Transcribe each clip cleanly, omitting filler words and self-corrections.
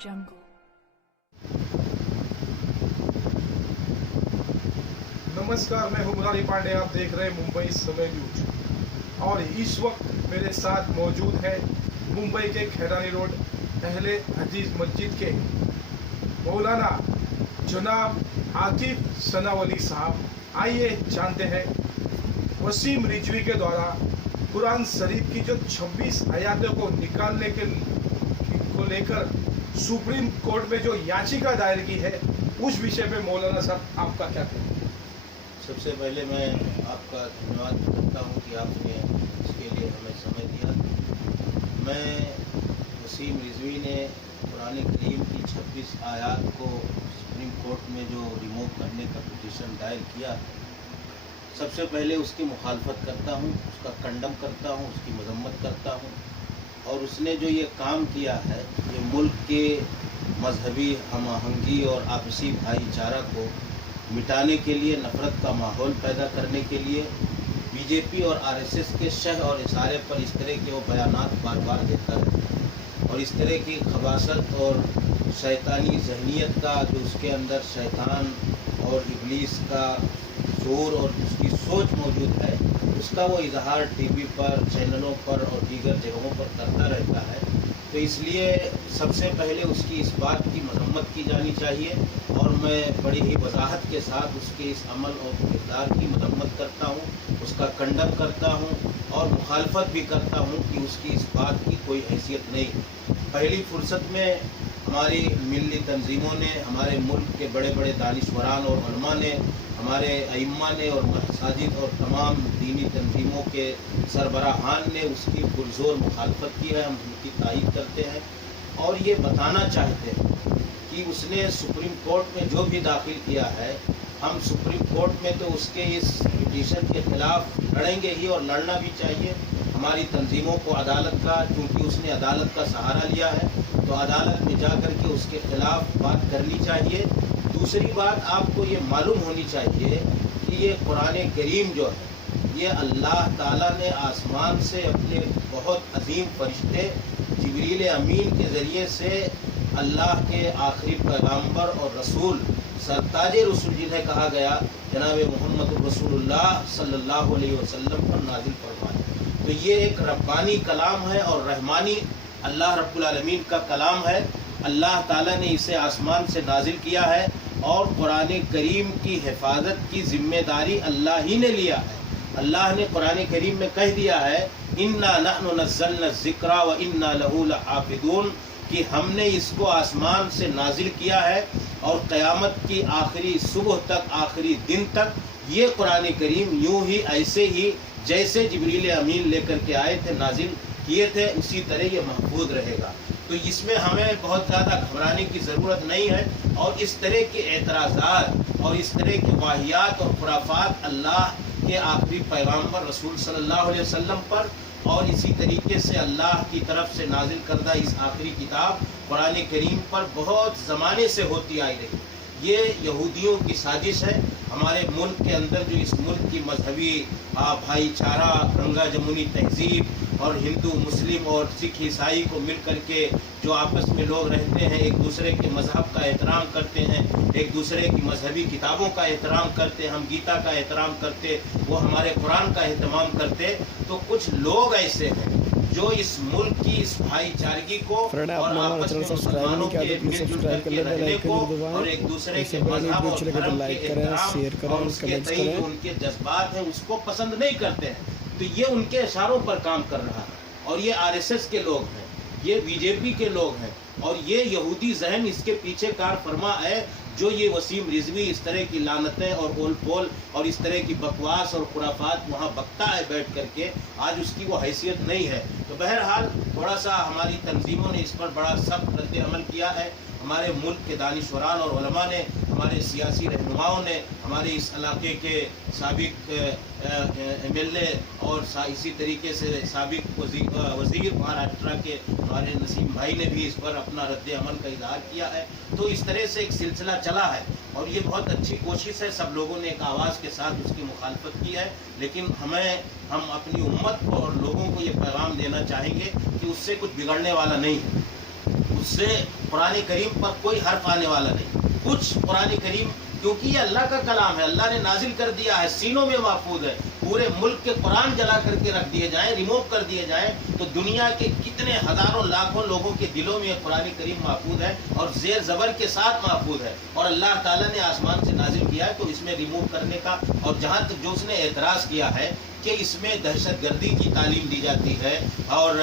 jungle. नमस्कार, मैं हूं मुरारी पांडे। आप देख रहे हैं मुंबई समय न्यूज और इस वक्त मेरे साथ मौजूद है मुंबई के खैरानी रोड अहले हदीस मस्जिद के मौलाना जनाब आतिफ सनावली साहब। आइए जानते हैं वसीम रिजवी के द्वारा कुरान शरीफ की जो 26 आयतों को निकालने को लेकर सुप्रीम कोर्ट में जो याचिका दायर की है उस विषय पे मौलाना साहब आपका क्या कहना है? सबसे पहले मैं आपका धन्यवाद करता हूं कि आपने इसके लिए हमें समय दिया। मैं वसीम रिजवी ने कुरान करीम की 26 आयत को सुप्रीम कोर्ट में जो रिमूव करने का पिटीशन दायर किया, सबसे पहले उसकी मुखालफत करता हूं, उसका कंडम करता हूं, उसकी मजम्मत करता हूं। और उसने जो ये काम किया है, ये मुल्क के मजहबी हम आहंगी और आपसी भाईचारा को मिटाने के लिए, नफ़रत का माहौल पैदा करने के लिए बीजेपी और आरएसएस के शह और इशारे पर इस तरह के वो बयानात बार बार देता है और इस तरह की खबासत और शैतानी जहनीत का जो उसके अंदर शैतान और इब्लीस का जोर और उसकी सोच मौजूद है, उसका वो इजहार टीवी पर, चैनलों पर और दीगर जगहों पर करता रहता है। तो इसलिए सबसे पहले उसकी इस बात की मजम्मत की जानी चाहिए और मैं बड़ी ही वजाहत के साथ उसके इस अमल और किरदार की मजम्मत करता हूँ, उसका कंडम करता हूँ और मुखालफत भी करता हूँ कि उसकी इस बात की कोई हैसियत नहीं। पहली फुर्सत में हमारी मिली तंजीमों ने, हमारे मुल्क के बड़े बड़े दानिश्वरान और उलमा ने, हमारे अइम्मा ने और मसाजिद और तमाम दीनी तंजीमों के सरबराहान ने उसकी पुरजोर मुखालफत की है। हम उनकी तारीफ करते हैं और ये बताना चाहते हैं कि उसने सुप्रीम कोर्ट में जो भी दाखिल किया है, हम सुप्रीम कोर्ट में तो उसके इस पिटीशन के खिलाफ लड़ेंगे ही और लड़ना भी चाहिए। हमारी तंजीमों को अदालत का, क्योंकि उसने अदालत का सहारा लिया है, तो अदालत में जाकर के उसके खिलाफ बात करनी चाहिए। दूसरी बात, आपको ये मालूम होनी चाहिए कि ये कुरान करीम जो है, ये अल्लाह ताला ने आसमान से अपने बहुत अजीम फरिश्ते जिब्रील अमीन के ज़रिए से अल्लाह के आखिरी पैगंबर और रसूल सरताज रसूल जिन्हें कहा गया जनाब मोहम्मद रसूलुल्लाह सल्लल्लाहु अलैहि वसल्लम पर नाजिल फरमाया। तो ये एक रब्बानी कलाम है और रहमानी अल्लाह रब्बुल आलमीन का कलाम है। अल्लाह ताला ने इसे आसमान से नाजिल किया है और कुरान करीम की हिफाजत की जिम्मेदारी अल्लाह ही ने लिया है। अल्लाह ने कुरान करीम में कह दिया है, इन्ना नहनु नज़्ज़लना ज़िक्रा व इन्ना लहू लहाफ़िज़ून, कि हमने इसको आसमान से नाजिल किया है और क़यामत की आखिरी सुबह तक, आखिरी दिन तक ये कुरान करीम यूं ही ऐसे ही जैसे जिब्रील अमीन लेकर के आए थे, नाजिल किए थे, उसी तरह ये महफूज रहेगा। तो इसमें हमें बहुत ज़्यादा घबराने की ज़रूरत नहीं है। और इस तरह के एतराज़ात और इस तरह के वाहियात और खुराफात अल्लाह के आखिरी पैगंबर रसूल सल्लल्लाहु अलैहि वसल्लम पर और इसी तरीके से अल्लाह की तरफ से नाजिल करदा इस आखिरी किताब कुरान करीम पर बहुत ज़माने से होती आई रही। ये यहूदियों की साजिश है। हमारे मुल्क के अंदर जो इस मुल्क की मजहबी भाईचारा, गंगा जमुनी तहजीब और हिंदू मुस्लिम और सिख ईसाई को मिल कर के जो आपस में लोग रहते हैं, एक दूसरे के मजहब का एहतराम करते हैं, एक दूसरे की मजहबी किताबों का एहतराम करते, हम गीता का एहतराम करते, वो हमारे कुरान का एहतमाम करते। तो कुछ लोग ऐसे हैं जो इस मुल्क की इस भाईचारगी को और आपस में मुसलमानों के मिलजुल करके रहने को और एक दूसरे के मजहब और धर्म के एहतराम और उसके तई जो उनके जज्बात हैं उसको पसंद नहीं करते हैं। तो ये उनके इशारों पर काम कर रहा है और ये आरएसएस के लोग हैं, ये बीजेपी के लोग हैं और ये यहूदी जहन इसके पीछे कार फरमा है, जो ये वसीम रिजवी इस तरह की लानतें और ओल पोल और इस तरह की बकवास और खुराफात वहाँ बकता है बैठ करके, आज उसकी वो हैसियत नहीं है। तो बहरहाल थोड़ा सा हमारी तंजीमों ने इस पर बड़ा सख्त रद्द अमल किया है। हमारे मुल्क के दानिश्वरान और उलमा ने, हमारे सियासी रहनुमाओं ने, हमारे इस इलाके के साबिक MLA और इसी तरीके से साबिक वज़ीर महाराष्ट्र के हमारे नसीम भाई ने भी इस पर अपना रद्द अमल का इजहार किया है। तो इस तरह से एक सिलसिला चला है और ये बहुत अच्छी कोशिश है। सब लोगों ने एक आवाज़ के साथ उसकी मुखालफत की है, लेकिन हम अपनी उम्मत को और लोगों को ये पैगाम देना चाहेंगे कि उससे कुछ बिगड़ने वाला नहीं है। اس سے قرآن کریم پر کوئی حرف آنے والا نہیں. کچھ قرآن کریم کیونکہ یہ اللہ کا کلام ہے, اللہ نے نازل کر دیا ہے, سینوں میں محفوظ ہے. پورے ملک کے قرآن جلا کر کے رکھ دیے جائیں, ریموو کر دیے جائیں, تو دنیا کے کتنے ہزاروں لاکھوں لوگوں کے دلوں میں یہ قرآن کریم محفوظ ہے اور زیر زبر کے ساتھ محفوظ ہے, اور اللہ تعالیٰ نے آسمان سے نازل کیا ہے. تو اس میں ریموو کرنے کا, اور جہاں تک جو اس نے اعتراض کیا ہے کہ اس میں دہشت گردی کی تعلیم دی جاتی ہے اور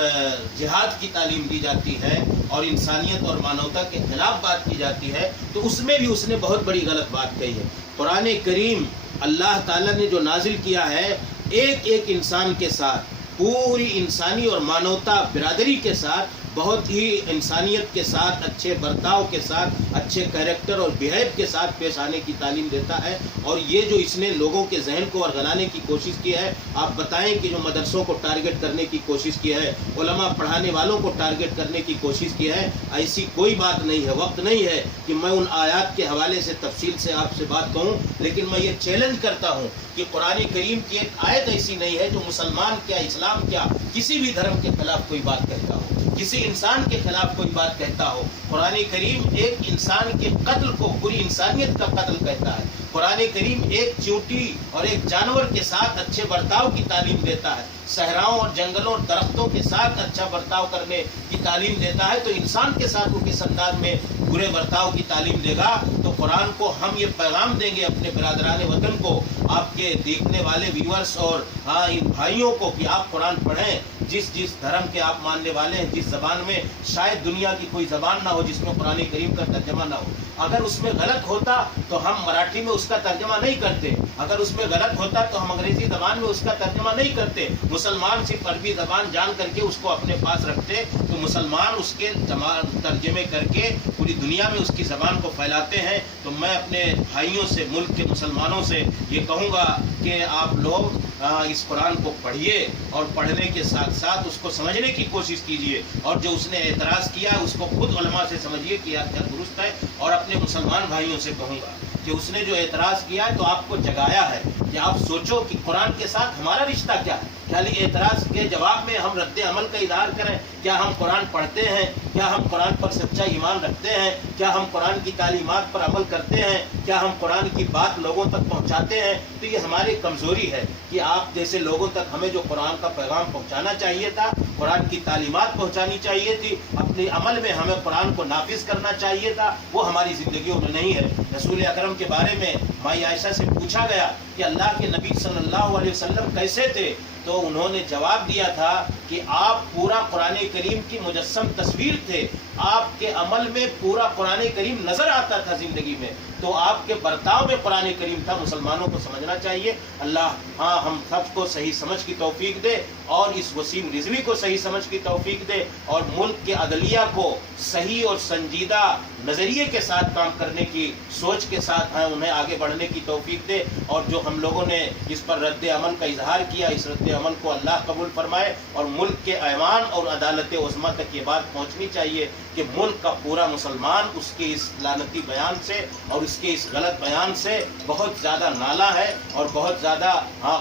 جہاد کی تعلیم دی جاتی ہے اور انسانیت اور مانوتا کے خلاف بات کی جاتی ہے, تو اس میں بھی اس نے بہت بڑی غلط بات کہی ہے. قرآن کریم اللہ تعالیٰ نے جو نازل کیا ہے ایک ایک انسان کے ساتھ, پوری انسانی اور مانوتا برادری کے ساتھ, بہت ہی انسانیت کے ساتھ, اچھے برتاؤ کے ساتھ, اچھے کیریکٹر اور بیہیو کے ساتھ پیش آنے کی تعلیم دیتا ہے. اور یہ جو اس نے لوگوں کے ذہن کو ورگلانے کی کوشش کی ہے, آپ بتائیں کہ جو مدرسوں کو ٹارگٹ کرنے کی کوشش کی ہے, علماء پڑھانے والوں کو ٹارگٹ کرنے کی کوشش کی ہے, ایسی کوئی بات نہیں ہے. وقت نہیں ہے کہ میں ان آیات کے حوالے سے تفصیل سے آپ سے بات کہوں, لیکن میں یہ چیلنج کرتا ہوں کہ قرآن کریم کی ایک آیت ایسی نہیں ہے جو مسلمان کیا, اسلام کیا, کسی بھی دھرم کے خلاف کوئی بات کہتا ہو, کسی انسان کے خلاف کوئی بات کہتا ہو. قرآن کریم ایک انسان کے قتل کو پوری انسانیت کا قتل کہتا ہے. قرآن کریم ایک چیونٹی اور ایک جانور کے ساتھ اچھے برتاؤ کی تعلیم دیتا ہے, صحراؤں اور جنگلوں اور درختوں کے ساتھ اچھا برتاؤ کرنے کی تعلیم دیتا ہے. تو انسان کے ساتھ وہ کس انداز میں برے برتاؤ کی تعلیم دے گا. تو قرآن کو ہم یہ پیغام دیں گے اپنے برادران وطن کو, آپ کے دیکھنے والے ویورز اور ان بھائیوں کو, کہ آپ قرآن پڑھیں. جس دھرم کے آپ ماننے والے ہیں, جس زبان میں, شاید دنیا کی کوئی زبان نہ ہو جس میں قرآن کریم کا ترجمہ نہ ہو. اگر اس میں غلط ہوتا تو ہم مراٹھی میں اس کا ترجمہ نہیں کرتے, اگر اس میں غلط ہوتا تو ہم انگریزی زبان میں اس کا ترجمہ نہیں کرتے. مسلمان صرف عربی زبان جان کر کے اس کو اپنے پاس رکھتے, تو مسلمان اس کے ترجمے کر کے پوری دنیا میں اس کی زبان کو پھیلاتے ہیں. تو میں اپنے بھائیوں سے, ملک کے مسلمانوں سے یہ کہوں گا کہ آپ لوگ اس قرآن کو پڑھیے اور پڑھنے کے ساتھ ساتھ اس کو سمجھنے کی کوشش کیجیے, اور جو اس نے اعتراض کیا ہے اس کو خود علماء سے سمجھیے کہ کیا درست ہے. اور اپنے مسلمان بھائیوں سے کہوں گا کہ اس نے جو اعتراض کیا ہے تو آپ کو جگایا ہے کہ آپ سوچو کہ قرآن کے ساتھ ہمارا رشتہ کیا ہے. خالی اعتراض کے جواب میں ہم رد عمل کا اظہار کریں, کیا ہم قرآن پڑھتے ہیں, کیا ہم قرآن پر سچا ایمان رکھتے ہیں, کیا ہم قرآن کی تعلیمات پر عمل کرتے ہیں, کیا ہم قرآن کی بات لوگوں تک پہنچاتے ہیں. تو یہ ہماری کمزوری ہے کہ آپ جیسے لوگوں تک ہمیں جو قرآن کا پیغام پہنچانا چاہیے تھا, قرآن کی تعلیمات پہنچانی چاہیے تھی, اپنے عمل میں ہمیں قرآن کو نافذ کرنا چاہیے تھا, وہ ہماری زندگیوں میں نہیں ہے. رسول اکرم کے بارے میں مائی عائشہ سے پوچھا گیا کہ اللہ کے نبی صلی اللہ علیہ وسلم کیسے تھے, تو انہوں نے جواب دیا تھا کہ آپ پورا قرآن کریم کی مجسم تصویر تھے, آپ کے عمل میں پورا قرآن کریم نظر آتا تھا زندگی میں, تو آپ کے برتاؤ میں قرآن کریم تھا. مسلمانوں کو سمجھنا چاہیے. اللہ ہم سب کو صحیح سمجھ کی توفیق دے, اور اس وسیم رضوی کو صحیح سمجھ کی توفیق دے, اور ملک کے عدلیہ کو صحیح اور سنجیدہ نظریے کے ساتھ کام کرنے کی سوچ کے ساتھ انہیں آگے بڑھنے کی توفیق دے. اور جو ہم لوگوں نے اس پر رد عمل کا اظہار کیا, اس رد عمل کو اللہ قبول فرمائے, اور ملک کے ایوان اور عدالت عظمیٰ تک یہ بات پہنچنی چاہیے کہ ملک کا پورا مسلمان اس کے اس لعنتی بیان سے اور اس کے اس غلط بیان سے بہت زیادہ نالا ہے اور بہت زیادہ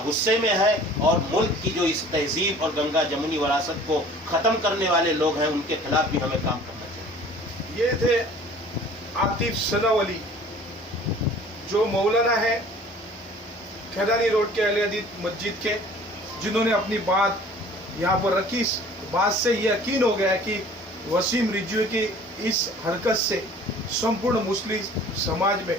غصے میں ہے, اور ملک کی جو اس تہذیب اور گنگا جمنی وراثت کو ختم کرنے والے لوگ ہیں ان کے خلاف بھی ہمیں کام کرنا چاہیے. یہ تھے عاطف ثناء علی, جو مولانا ہے کھیدانی روڈ کے اہل حدیث مسجد کے, جنہوں نے اپنی بات یہاں پر رکھی. اس بات سے یہ یقین ہو گیا کہ وسیم رضوی کی اس حرکت سے سمپورن مسلم سماج میں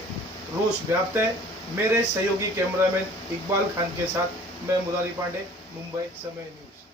روष ویاپت ہے. میرے سہیوگی کیمرہ مین اقبال خان کے ساتھ میں مراری پانڈے, ممبئی سمے نیوز.